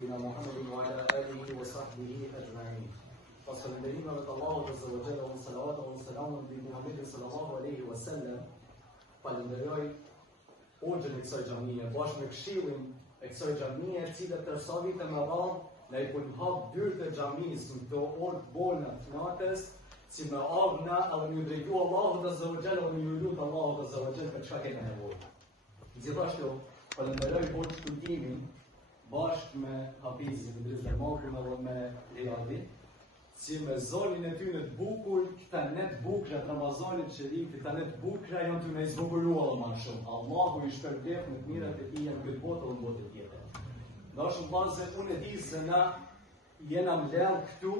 بنا محمد وعلى آله وصحبه أجمعين. فالسلام على الله عز وجل والصلوات والسلام بمحمد صلى الله عليه وسلم. Falenderoj Hoxhën e kësaj xhamie, bashkë me këshillin e kësaj xhamie, e cila për sa vite më radh na i pun hap dyert e xhamisë në këto orë të bona të natës, si me avna edhe më drejtu Allahut azza wa jalla dhe më lut Allahut azza wa jalla për çka kemi nevojë. Gjithashtu falenderoj Hoxhën studimin bashkë me Hafizin Idris Dermakun edhe me Riyadin, si me zonin e tyre të bukur, këta net bukra të Ramazanit Sherif, këta net bukra janë të me izbukuruar më shumë. Allahu i shpërblet në të mirat e tij në këtë botë dhe në botë tjetër. Dashur vëllezër, unë e di se na jena mbledh këtu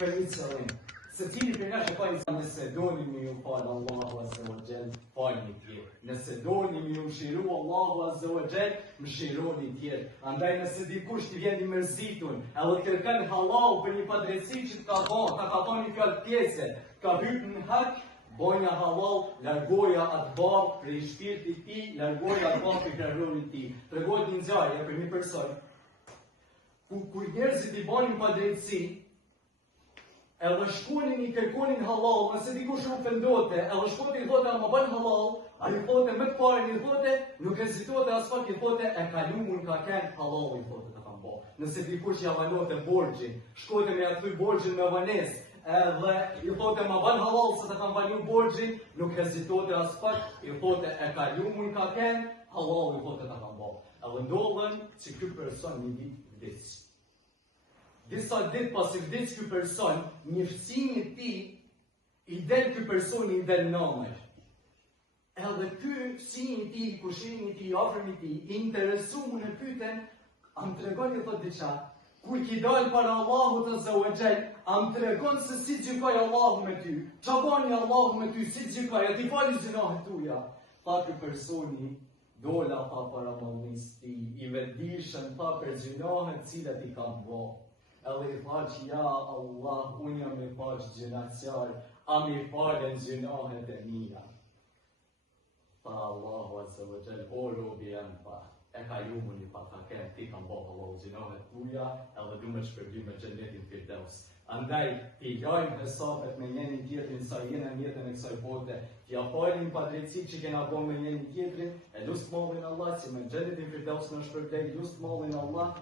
për një qëllim. Secili për na shpaj nëse doni me ju falë Allahu azza wa jall, falni tjetër. Nëse doni me ju mëshiru Allahu azza wa jall, mëshironi tjetër. Andaj nëse dikush t'i vjen i mërzitur, edhe kërkon halal për një padrejti që ka thonë një fjalë pjesë, ka hyrë në hak, boja halal, largoja atë babë prej shpirtit ti, largoja atë babë prej krahërorit ti. Tregohet një ngjarje për një person, ku njerëzit i banin padrejti, edhe shkonin i kërkonin halal, nëse dikush nuk pëndote, edhe shkonin i thote a më bën halal, a i thote me të pare i thote, nuk hezitote as pak i thote e kalumun ka ken halal i thote të kam bo. Nëse dikush ja vanote borxhin, shkote me aty borxhin me vanes, edhe i thote ma bën halal se të kam vanu borxhin, nuk hezitote as pak, i thote e kalumun ka ken halal i thote të kam bo. Edhe ndodhen që ky person një ditë vdes. Disa ditë pas i vdes ky person, njëftësimi i tij i del ky personi i del namër. Edhe ky fëmijë i tij, kushimi i tij, afërmi i tij, i interesuar në pyetën, a më tregon i thotë diçka, kur ki dal para Allahut azza wa jall, a më tregon se si gjykoj Allahu me ty, ç'a bani Allahu me ty, si gjykoj, a ti fali gjinohet tuja. Tha ky personi, dola tha para mallnis ti, i vetdijshëm tha për gjinohet cilat i kam bërë. Edhe i tha që ja Allah, unë jam i paq gjinaqjar, a mi falen gjinohet e mia. Tha Allahu azza wa jall, o robi jam tha, e ka jumun i patake, ti kam bëhë Allah gjinohet tuja, edhe du me shpërbim me xhenetin Firdaus. Andaj, ti lajmë hesabet me njëri tjetrin sa jena jetën e kësaj bote, t'ja falim padrejtësit që kena bo me njëri tjetrin, e lustë mallin Allah, që me xhenetin Firdaus në shpërblej, lustë mallin Allah,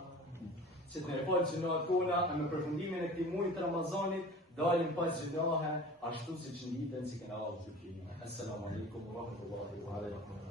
që të ne falë gjinohet tona, e me përfundimin e këtij muajit Ramazanit, dalim pas gjinohe, ashtu si që nditen si kena ardhur gjykimi. Assalamu alaikum wa rahmatullahi wa barakatuh.